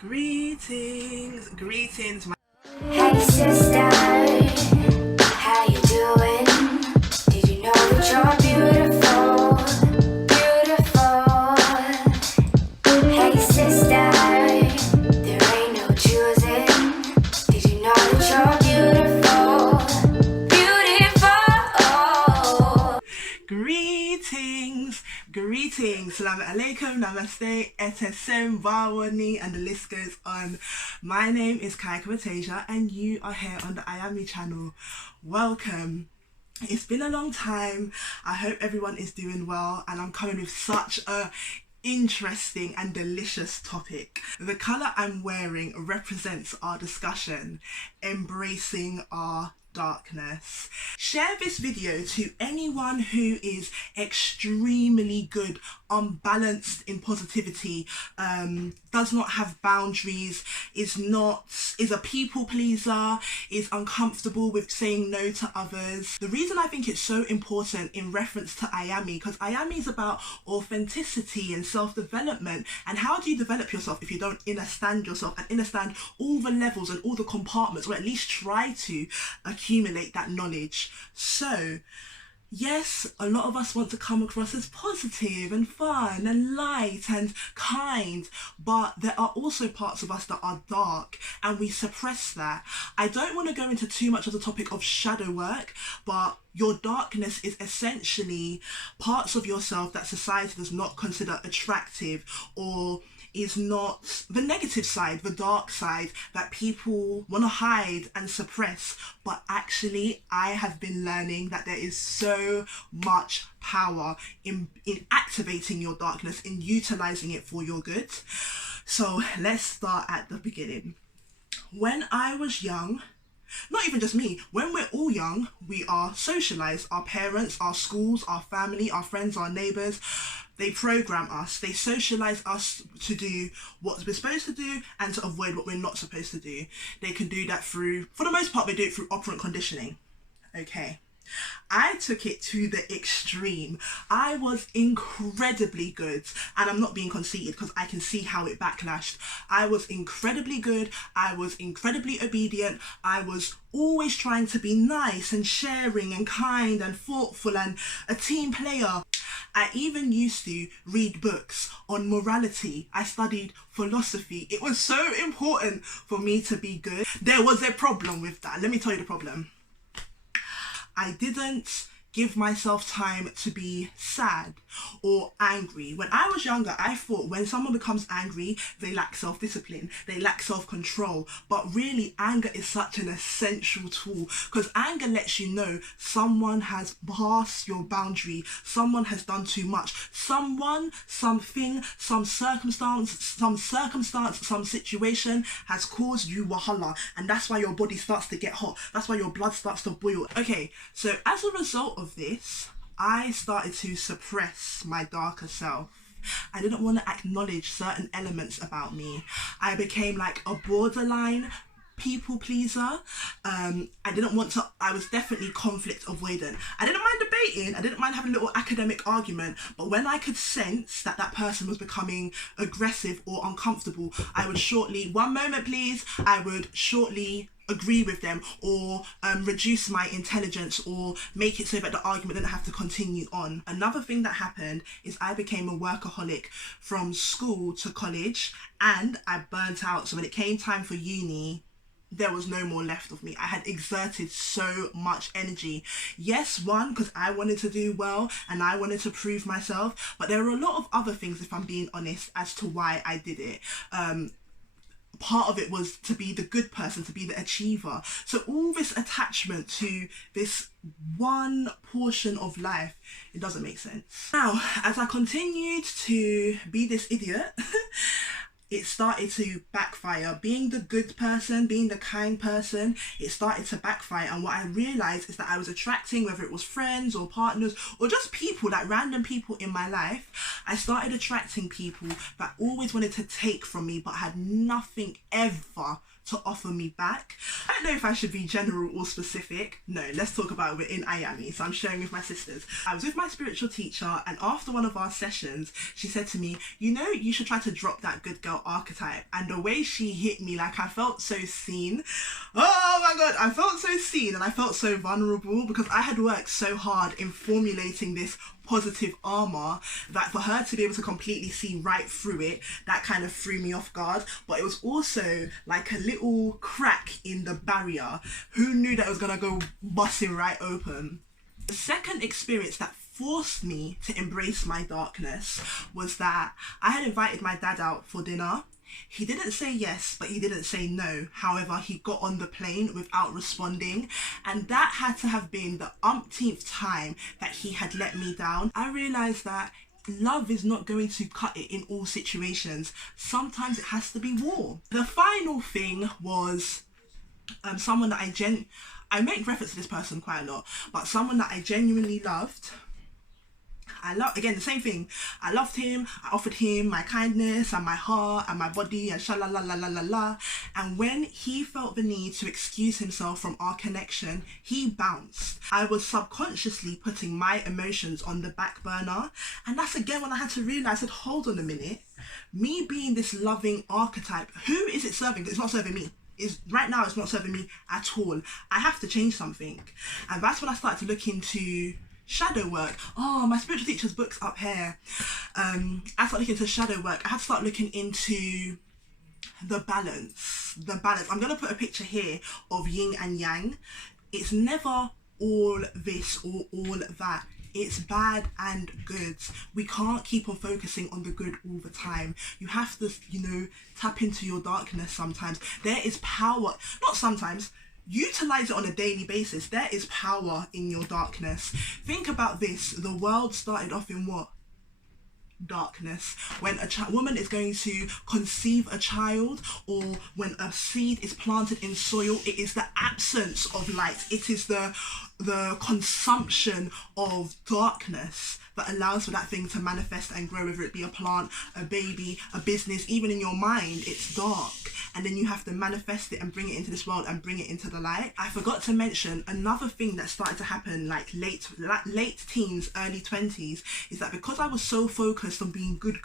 Greetings, my Hey sister, how you doing? Did you know that you're beautiful, beautiful? Hey sister, there ain't no choosing. Did you know that you're beautiful, beautiful? greetings, Salaam alaikum, namaste, etesem, vawani, and the list goes on. My name is Kai and you are here on the Eyeame channel. Welcome. It's been a long time. I hope everyone is doing well, and I'm coming with such a interesting and delicious topic. The colour I'm wearing represents our discussion, embracing our darkness. Share this video to anyone who is extremely good, unbalanced in positivity, does not have boundaries, is a people pleaser, is uncomfortable with saying no to others. The reason I think it's so important in reference to Eyeame, because Eyeame is about authenticity and self-development, and how do you develop yourself if you don't understand yourself and understand all the levels and all the compartments, or at least try to accumulate that knowledge. So yes, a lot of us want to come across as positive and fun and light and kind, but there are also parts of us that are dark and we suppress that. I don't want to go into too much of the topic of shadow work, but your darkness is essentially parts of yourself that society does not consider attractive, or is not the negative side, the dark side that people want to hide and suppress. But actually, I have been learning that there is so much power in activating your darkness, in utilizing it for your good. So let's start at the beginning. When I was young, not even just me, when we're all young, we are socialized. Our parents, our schools, our family, our friends, our neighbors, they program us, they socialize us to do what we're supposed to do and to avoid what we're not supposed to do. They can do that through, for the most part, they do it through operant conditioning. Okay. I took it to the extreme. I was incredibly good, and I'm not being conceited because I can see how it backlashed. I was incredibly good, I was incredibly obedient, I was always trying to be nice and sharing and kind and thoughtful and a team player. I even used to read books on morality. I studied philosophy. It was so important for me to be good. There was a problem with that. Let me tell you the problem. I didn't give myself time to be sad or angry. When I was younger, I thought when someone becomes angry, they lack self-discipline, they lack self-control. But really, anger is such an essential tool, because anger lets you know someone has passed your boundary, someone has done too much, someone, something, some circumstance, some situation has caused you wahala, and that's why your body starts to get hot, that's why your blood starts to boil. Okay, so as a result of this, I started to suppress my darker self. I didn't want to acknowledge certain elements about me. I became like a borderline people pleaser. I was definitely conflict avoidant. I didn't mind debating, I didn't mind having a little academic argument, but when I could sense that that person was becoming aggressive or uncomfortable, I would shortly, one moment please, I would shortly agree with them, or reduce my intelligence, or make it so that the argument didn't have to continue on. Another thing that happened is I became a workaholic from school to college, and I burnt out. So when it came time for uni, there was no more left of me. I had exerted so much energy. Yes, one, because I wanted to do well and I wanted to prove myself, but there were a lot of other things, if I'm being honest, as to why I did it. Part of it was to be the good person, to be the achiever. So all this attachment to this one portion of life, it doesn't make sense. Now, as I continued to be this idiot, it started to backfire. Being the good person, being the kind person, it started to backfire. And what I realized is that I was attracting, whether it was friends or partners or just people, like random people in my life, I started attracting people that always wanted to take from me but had nothing ever to offer me back. I don't know if I should be general or specific. No, let's talk about it. We're in Eyeame, so I'm sharing with my sisters. I was with my spiritual teacher, and after one of our sessions, she said to me, you know, you should try to drop that good girl archetype. And the way she hit me, like, I felt so seen. Oh my God, I felt so seen, and I felt so vulnerable because I had worked so hard in formulating this positive armor that for her to be able to completely see right through it, that kind of threw me off guard. But it was also like a little crack in the barrier. Who knew that it was gonna go busting right open? The second experience that forced me to embrace my darkness was that I had invited my dad out for dinner. He didn't say yes, but he didn't say no. However, he got on the plane without responding, and that had to have been the umpteenth time that he had let me down. I realised that love is not going to cut it in all situations. Sometimes it has to be war. The final thing was someone that I make reference to this person quite a lot, but someone that I genuinely loved. Again, the same thing. I loved him. I offered him my kindness and my heart and my body and sha-la-la-la-la-la-la. And when he felt the need to excuse himself from our connection, he bounced. I was subconsciously putting my emotions on the back burner. And that's again when I had to realize, I said, hold on a minute. Me being this loving archetype, who is it serving? It's not serving me. Right now, it's not serving me at all. I have to change something. And that's when I started to look into shadow work. Oh, my spiritual teacher's book's up here. I started looking into shadow work. I had to start looking into the balance. I'm going to put a picture here of yin and yang. It's never all this or all that. It's bad and good. We can't keep on focusing on the good all the time. You have to, tap into your darkness sometimes. There is power, not sometimes, utilize it on a daily basis. There is power in your darkness. Think about this. The world started off in what? Darkness. When a woman is going to conceive a child, or when a seed is planted in soil, it is the absence of light. It is the consumption of darkness that allows for that thing to manifest and grow, whether it be a plant, a baby, a business, even in your mind. It's dark, and then you have to manifest it and bring it into this world and bring it into the light. I forgot to mention another thing that started to happen like late teens, early 20s, is that because I was so focused on being good,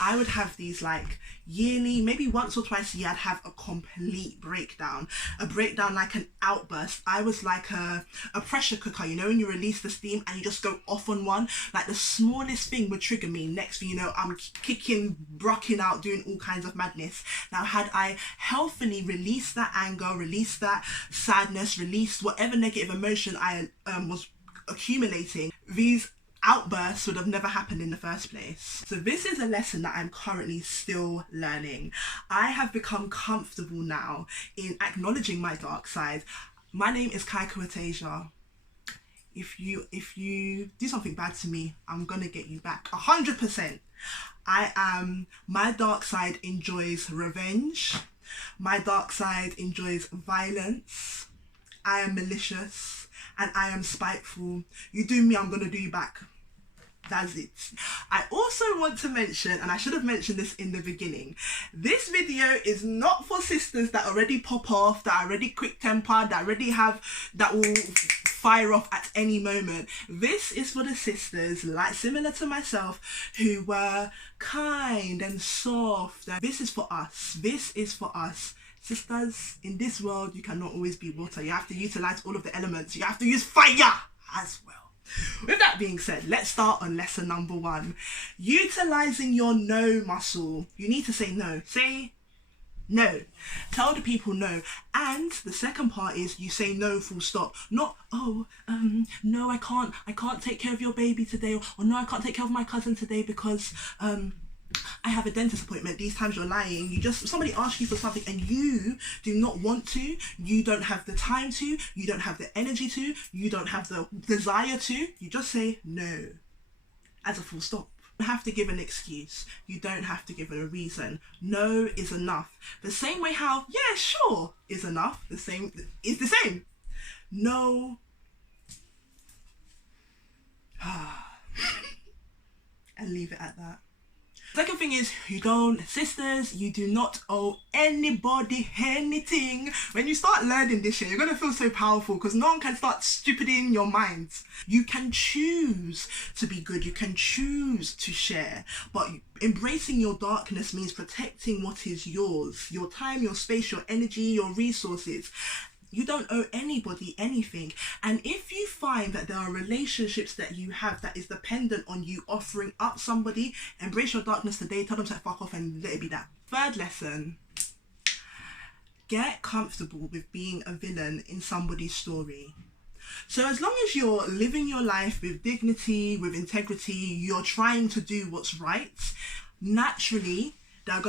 I would have these like yearly, maybe once or twice a year, I'd have a complete breakdown. A breakdown, like an outburst. I was like a pressure cooker, when you release the steam and you just go off on one. Like the smallest thing would trigger me. Next thing you know, I'm kicking, brocking out, doing all kinds of madness. Now, had I healthily released that anger, released that sadness, released whatever negative emotion I was accumulating, these outbursts would have never happened in the first place. So this is a lesson that I'm currently still learning. I have become comfortable now in acknowledging my dark side. My name is Greeeeeeetings. If you do something bad to me, I'm gonna get you back 100%. My dark side enjoys revenge. My dark side enjoys violence. I am malicious and I am spiteful. You do me, I'm gonna do you back. That's it. I also want to mention, and I should have mentioned this in the beginning, this video is not for sisters that already pop off, that are already quick tempered, that will fire off at any moment. This is for the sisters, like similar to myself, who were kind and soft. This is for us. This is for us. Sisters, in this world, you cannot always be water. You have to utilize all of the elements. You have to use fire as well. With that being said, let's start on lesson number 1. Utilizing your no muscle. You need to say no. Say no. Tell the people no. And the second part is you say no full stop. Not, no, I can't take care of your baby today, or no, I can't take care of my cousin today because I have a dentist appointment. These times you're lying. Somebody asks you for something and you do not want to, you don't have the time to, you don't have the energy to, you don't have the desire to, you just say no as a full stop. You don't have to give an excuse. You don't have to give it a reason. No is enough. The same way how, yeah, sure is enough. The same is the same. No. and leave it at that. Second thing is, sisters, you do not owe anybody anything. When you start learning this shit, you're going to feel so powerful because no one can start stupiding your minds. You can choose to be good. You can choose to share. But embracing your darkness means protecting what is yours. Your time, your space, your energy, your resources. You don't owe anybody anything. And if you find that there are relationships that you have that is dependent on you offering up somebody, embrace your darkness today, tell them to fuck off and let it be that. Third lesson, get comfortable with being a villain in somebody's story. So as long as you're living your life with dignity, with integrity, you're trying to do what's right, naturally, you're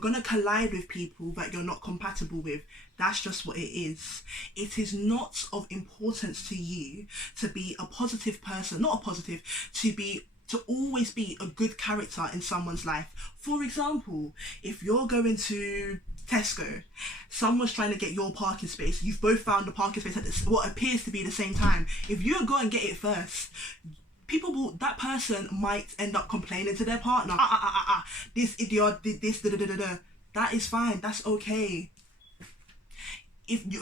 gonna collide with people that you're not compatible with. That's just what it is. It is not of importance to you to be a positive person, to always be a good character in someone's life. For example, if you're going to Tesco, someone's trying to get your parking space, you've both found the parking space at what appears to be the same time. If you go and get it first, that person might end up complaining to their partner. This idiot did this, That is fine, that's okay.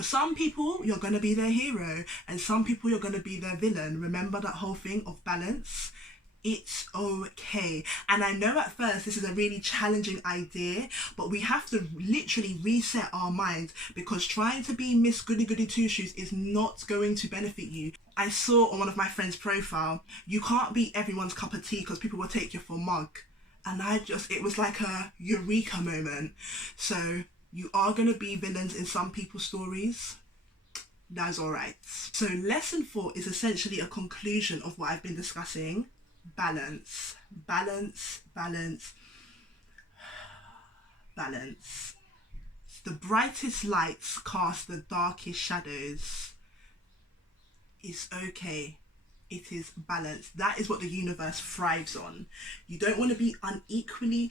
Some people, you're going to be their hero, and some people you're going to be their villain. Remember that whole thing of balance? It's okay. And I know at first this is a really challenging idea, but we have to literally reset our minds, because trying to be Miss Goody Goody Two Shoes is not going to benefit you. I saw on one of my friends' profile, you can't be everyone's cup of tea because people will take you for a mug. And it was like a eureka moment. So you are going to be villains in some people's stories. That's all right. So lesson 4 is essentially a conclusion of what I've been discussing. Balance, balance, balance, balance. The brightest lights cast the darkest shadows. It's okay. It is balance. That is what the universe thrives on. You don't want to be unequally.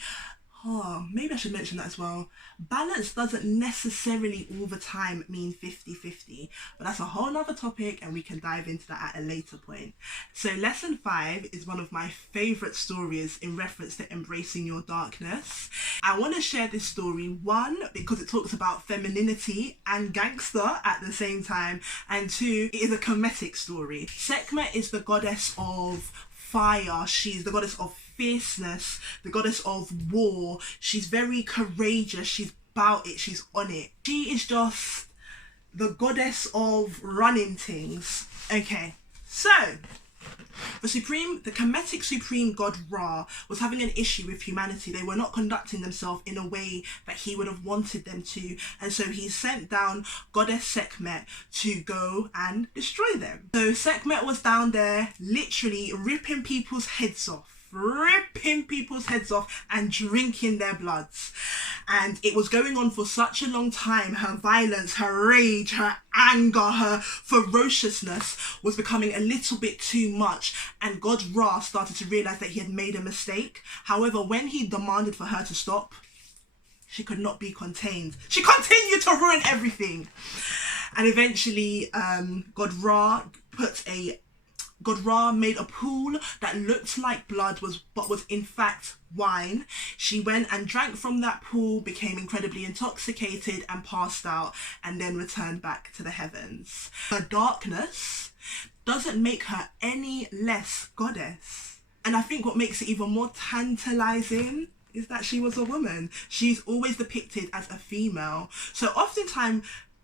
Maybe I should mention that as well. Balance doesn't necessarily all the time mean 50-50, but that's a whole nother topic and we can dive into that at a later point. So lesson 5 is one of my favourite stories in reference to embracing your darkness. I want to share this story, 1, because it talks about femininity and gangster at the same time, and 2, it is a Kemetic story. Sekhmet is the goddess of fire. She's the goddess of fierceness, the goddess of war. She's very courageous. She's about it. She's on it. She is just the goddess of running things. Okay, so the Kemetic supreme god Ra was having an issue with humanity. They were not conducting themselves in a way that he would have wanted them to, and so he sent down goddess Sekhmet to go and destroy them. So Sekhmet was down there literally ripping people's heads off and drinking their bloods. And it was going on for such a long time. Her violence, her rage, her anger, her ferociousness was becoming a little bit too much, and God Ra started to realize that he had made a mistake. However, when he demanded for her to stop, she could not be contained. She continued to ruin everything. And eventually God Ra made a pool that looked like blood but was in fact wine. She went and drank from that pool, became incredibly intoxicated and passed out, and then returned back to the heavens. Her darkness doesn't make her any less goddess. And I think what makes it even more tantalizing is that she was a woman. She's always depicted as a female. So oftentimes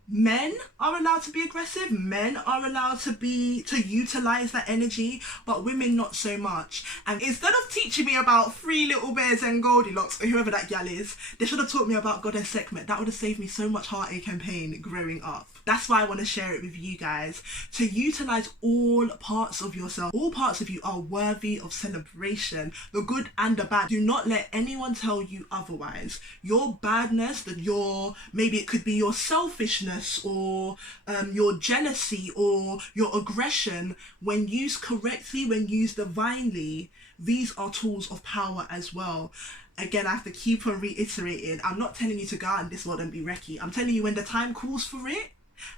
men are allowed to be aggressive, men are allowed to utilize that energy, but women not so much. And instead of teaching me about Three Little Bears and Goldilocks, or whoever that gal is, they should have taught me about goddess Sekhmet. That would have saved me so much heartache and pain growing up. That's why I want to share it with you guys, to utilize all parts of yourself. All parts of you are worthy of celebration, the good and the bad. Do not let anyone tell you otherwise. Your badness, maybe it could be your selfishness, or your jealousy, or your aggression, when used correctly, when used divinely, these are tools of power as well. Again, I have to keep on reiterating, I'm not telling you to go out in this world and be wrecky. I'm telling you, when the time calls for it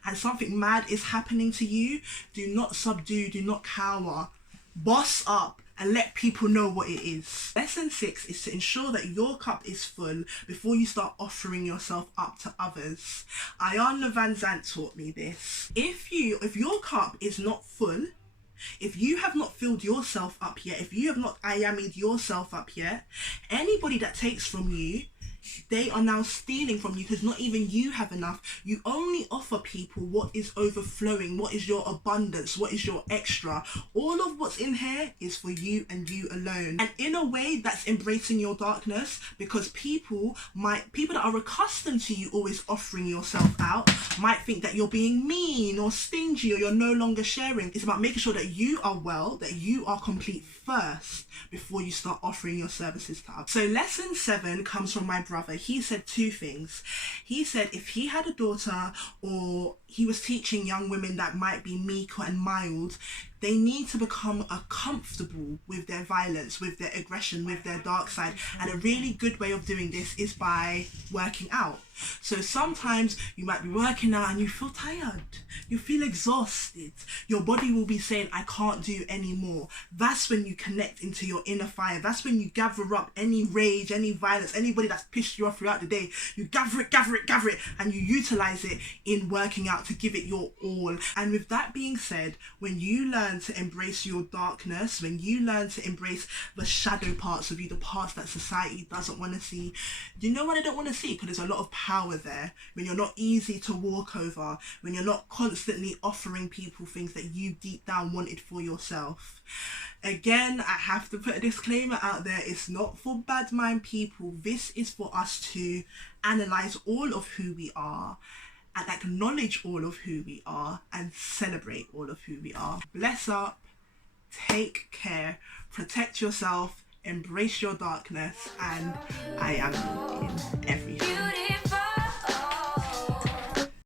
and something mad is happening to you, do not subdue, do not cower. Boss up and let people know what it is. Lesson 6 is to ensure that your cup is full before you start offering yourself up to others. Eyeame Van Zandt taught me this. If your cup is not full, if you have not filled yourself up yet, if you have not Eyeame'd yourself up yet, anybody that takes from you, they are now stealing from you, because not even you have enough. You only offer people what is overflowing, what is your abundance, what is your extra. All of what's in here is for you and you alone. And in a way, that's embracing your darkness, because people that are accustomed to you always offering yourself out might think that you're being mean or stingy, or you're no longer sharing. It's about making sure that you are well, that you are complete first before you start offering your services to others. So lesson 7 comes from my brother. He said 2 things. He said if he had a daughter, or he was teaching young women that might be meek and mild, they need to become comfortable with their violence, with their aggression, with their dark side. And a really good way of doing this is by working out. So sometimes you might be working out and you feel tired, you feel exhausted, your body will be saying, I can't do any more. That's when you connect into your inner fire. That's when you gather up any rage, any violence, anybody that's pissed you off throughout the day. You gather it, and you utilize it in working out to give it your all. And with that being said, when you learn to embrace your darkness, when you learn to embrace the shadow parts of you, the parts that society doesn't want to see, you know what I don't want to see? Because there's a lot of power there. When you're not easy to walk over, when you're not constantly offering people things that you deep down wanted for yourself. Again, I have to put a disclaimer out there. It's not for bad mind people. This is for us to analyze all of who we are, and acknowledge all of who we are, and celebrate all of who we are. Bless up, take care, protect yourself, embrace your darkness, and I am in everything.